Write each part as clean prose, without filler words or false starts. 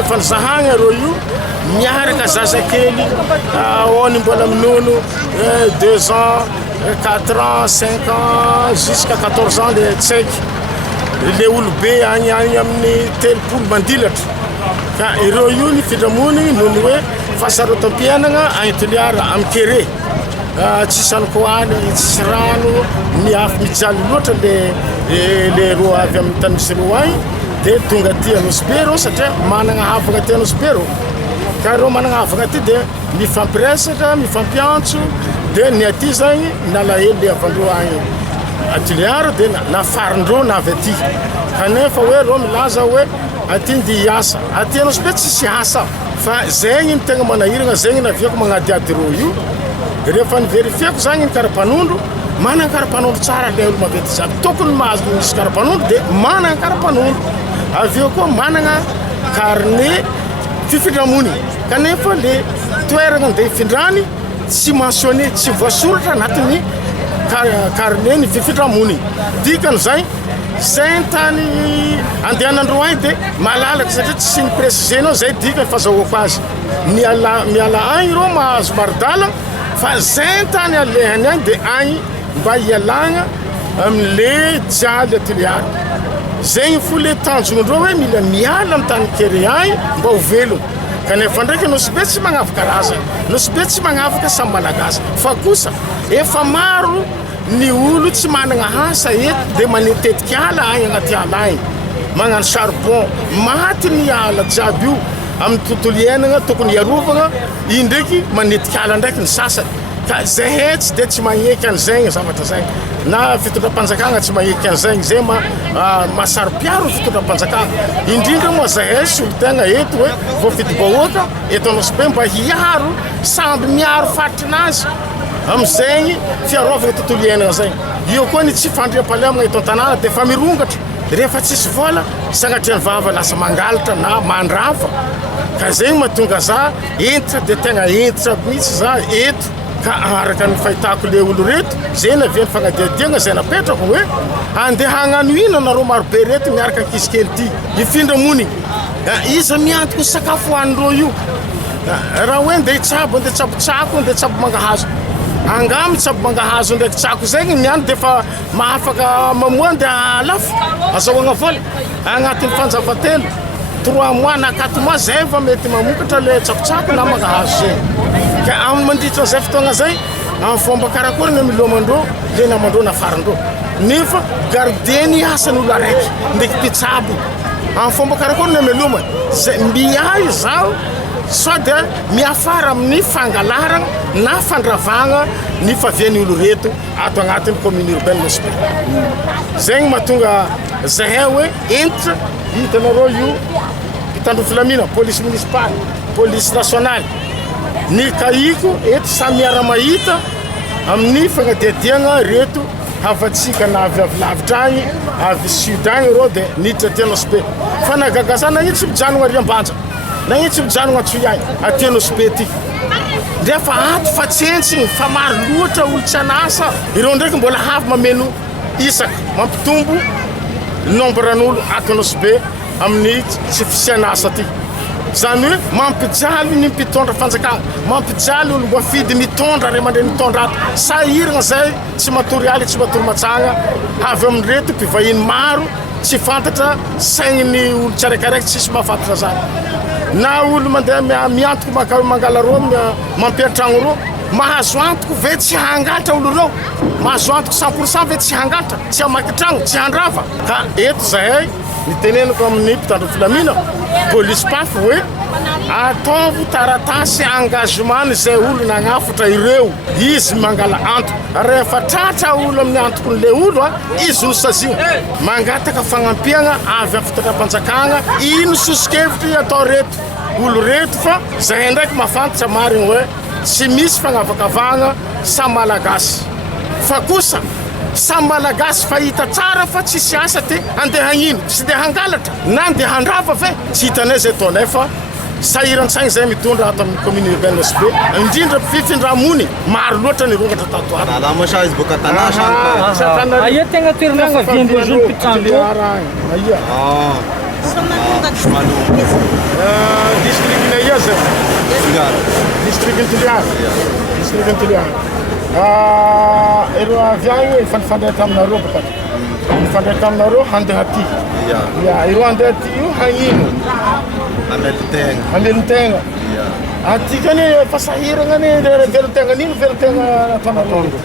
rehefa nizahagna rô io miaraka zazakely aony mbola minono 2 ans 4 ans 5 ans jusqu'à 14 ans le tsaiky le olobe agny amin'ny 3 mandilatra ka ireo io ny findramony noho ny hoe fahasarotam-piainana agny Toliara amin'ny Kere tsisy alkoaly tsisy rano miafy mijaly loatra le roa avy amin'ny tany misy roa agny dia tonga aty Anosy Be rô satria manana havana aty Anosy Be rô ka rô manana havana aty dia mifampiresaka mifampiantso dia ny aty zagny nalahelo le avandreo agny Toliara dia nafarindreo navy aty kanefa hoe rô milaza hoe aty ndi hiasa aty Anosy Be tsisy asa fa zegny ny tegna manahirana zegny naviako magnadiady rô io rehefa niverifiako zagny ny karapanondro manana karapanondro tsara le olo mavety zany tokony mahazo misy karapanondro dia manana karapanondro aveo koa manana carnet fifindramony kanefa le toerana andeha hifindrany tsy mentionné tsy voasoratra anatin'ny carnet ny fifindramony dikan'izay zay ny tany andehanandro agny dia malalaka satria tsy ny précisénao zay dika ny fahazahoako azy miala agny rô mahazo maridala fa zay ny tany alehany agny dia agny mba hialagna amin'le jialy Toliara zegny fo le tanjonondreo hoe mila miala amin'ny tany Kere agny mba ho velona kanefa ndraiky Anosy Be tsy magnavaka razana Anosy Be tsy magnavaka samy malagasy fa kosa efa maro ny olo tsy manana asa eto dia manetetiky ala agny agnaty ala agny magnano charbon maty ny ala jiaby io amin'ny tontolo iainana tokony hiarovana io ndraiky manetiky ala ndraiky ny sasany ka zay hetsy dia tsy magneky an'izagny zavatra zay na fitondram-panjakana tsy magneky an'izagny zay masarom-piaro ny fitondram-panjakana indrindra moa zahay sy olo tegna eto hoe voafidy-bahoaka eto Anosy Be mba hiaro samby miaro fatrinazy amin'izagny fiarovana tontolo iainana zay io koa ny tsy fandriam-pahalemana eto an-tanàna dia efa mirongatra rehefa tsisy vola sagnatriany vava lasa mangalatra na mandrava ka zegny mahatonga za entitra dia tegna entitra mihitsy za eto ka araka ny fahitako le olo reto zay naviany fagnadiadiagna zay napetrako hoe andeha hagnano ino anareo marobe reto miaraka ankizikely ty ifindramony iza miantoko sakafo hoanindreo io raha hoe andeha hitsabo andeha tsabotsako andeha tsabo mangahazo angamy tsabo mangahazo ndraiky tsako zegny miany dia fa mahafaka mamoa andeha alafo azahoagna vola agnatin'ny fanjavatelo 3 mois na 4 mois zay fa mety mamokatra le tsakotsako na mangahazo zegny ka amin'ny mandritra an'izay fotoagna zay amin'ny fomba karakory ny milomandreo le namandreo nafarandreo nefa gardeny asan'olo araiky ndraiky mpitsabo amin'ny fomba karakory ny milomany zay miay zao sao dia miafara amin'ny fangalarana na fandravagna ny favian'ny olo reto ato agnatin'ny commune urbaine Anosy Be zegny mahatonga zahay hoe entitra hitanareo io mpitandro filamina police municipale police nationale ny kaiko eto samy miara-mahita amin'ny fagnadiadiagna reto hafatsika na avy lavitra agny avy sud agny rô dia niditra aty Anosy Be fa nagagasa nagnitsy mijanogna Riambanja nagnitsy mijanogna Antsohiany aty Anosy Be ty ndefa ato fa tsentsiny fa maro loatra olo tsy anasa ireo ndraiky mbola havy mameno isaka mampitombo nombran'olo ato Anosy Be amin'ny tsy fisianasa ty zany hoe mampijaly ny mpitondra fanjakana mampijaly olo voafidy mitondra ray mandray mitondra ato sahiragna zay tsy matory aly tsy matory matsagna avy amin'ny reto mpivahiny maro tsy fantatra saigniny olo tsarakaraiky tsisy mahafantatra zany na olo mandeha miantoko mangala rô mampiantragno rô mahazo antoko ve tsy hangalatra olo reo mahazo antoko 100% ve tsy hangalatra tsy hamaky tragno tsy handrava ka eto zahay nitenenako amin'ny mpitandro filamina police paf hoe ataovy taratasy engagement zay olo nagnafatra ireo izy mangala antoko rehefa tratra olo amin'ny antokon'le olo izy ho sazio mangataka fagnampiagna avy amin'ny fitondram-panjakana ino sosikevitry atao reto olo reto fa zahay ndraiky mahafantatra marigny hoe tsy misy fagnavakavagna samy malagasy fa kosa samy malagasy fahita tsara fa tsisy asa te andeha hagnino tsy dia hangalatra na andeha handrava ve tsy hitanay zay taonay fa sahiran-tsaigny zay mitondra ato amin'ny commune urbaine Anosy Be indrindra fifindramony maro loatra ny rongatra tato ato Alamasa izy boka tanasa aia tegna toerana fa viandreo mpitandro District-na iza district Toliara district Toliara ero avy agny ifandifandray taminareo baka ifandray taminareo handeha aty ero handeha aty io hagnino amelon-tegna aty kany efa sahiragna any velon-tegna nino velon-tegna ataonareo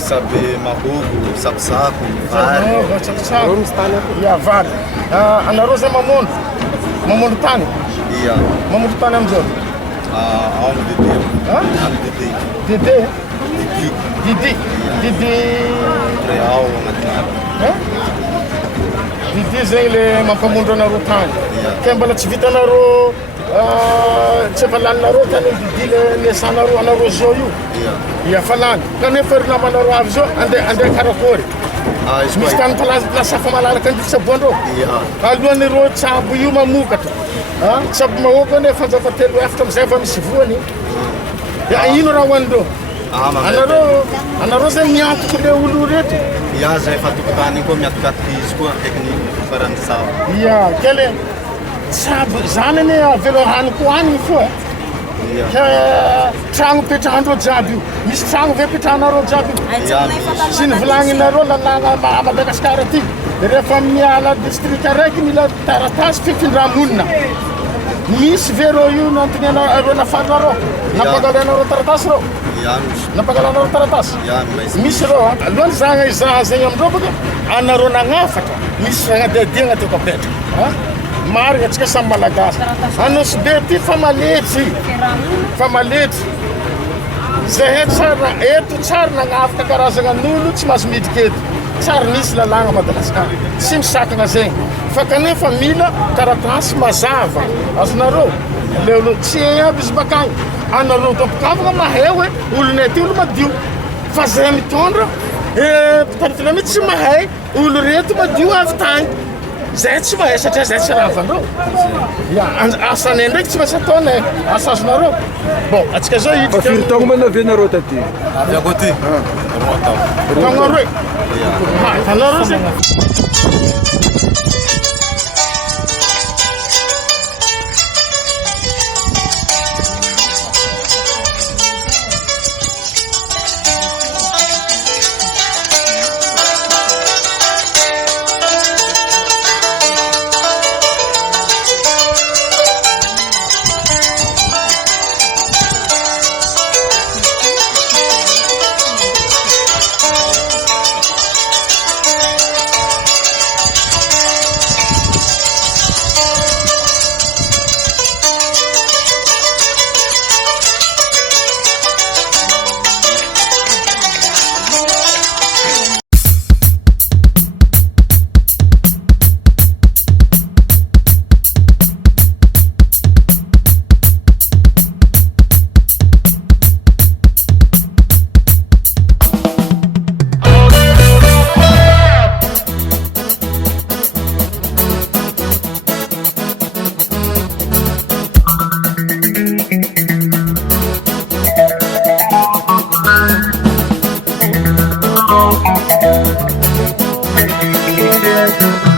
sabe mahogo, sapo-sapo, vary. Vary. Anareo zay mamondo tany? Ia. Mamondo tany amizao? Ao Didi. Didi? Didi? Didi? Real agnatin'ala. Didi zegny le mampamondro anareo tany. Ke mbola tsy vitanareo tsy efa laninareo tany Didi le sanareo anareo zao io? Ia fa lany. Kanefa ry namanareo avy zao andeha karakory. Misy tany place fa malalaka an'ity tsaboandreo. Alohan'ireo tsabo io mamokatra. Tsabo mahoaka ane fanjava telo efatra amizay fa misy voany. Ino raha hoanindreo? Anareo zay miantoky le olo reto. Ia zay fa tokotany koa miatokatoky izy koa tekniky farany tsabo. Ia kely tsabo zany ane avelo rano koa haniny foa. Tragno petrahandreo jiaby io. Misy tragno ve petrahanareo jiaby io? Sy nivolagninareo lalàna Madagasikara aty. Rehefa miala district araiky mila taratasy fifindramonina. Misy ve reo io nantonyanareo nafarinareo? Nampagalanareo taratasy reo? Nampagalanareo taratasy? Misy reo alohan'ny zagna izaha zegny amindreo baka anareo nagnafatra. Misy zagnadediagna teo kapetraka. Marigna atsika samy malagasy. Anao sy be ty fa maletsy. Fa maletsy. Zay tsara eto tsara nagnafaka karazagna n'olo tsy mahazo miditra eto. Tsara nisy lalàna Madagasikara. Tsy misakana zegny. Fa kanefa mila taratasy mazava. Azonareo le olo tsy aby izy bakagny. Anareo tompokavagna mahay hoe olonay ty olo madio. Fa zay mitondra mpitaritina mihitsy tsy mahay olo reto madio avy tany. Zay tsy mahay satria zay tsy rahavandreo. Asanay ndraiky tsy maintsy ataonay. Asa azonareo. Bon, atsika zao hiditra. Firy taogno ma navenareo taty? Avy ako ty. Roa tao. Taogno aroe. Hitanareo zegny. Thank you.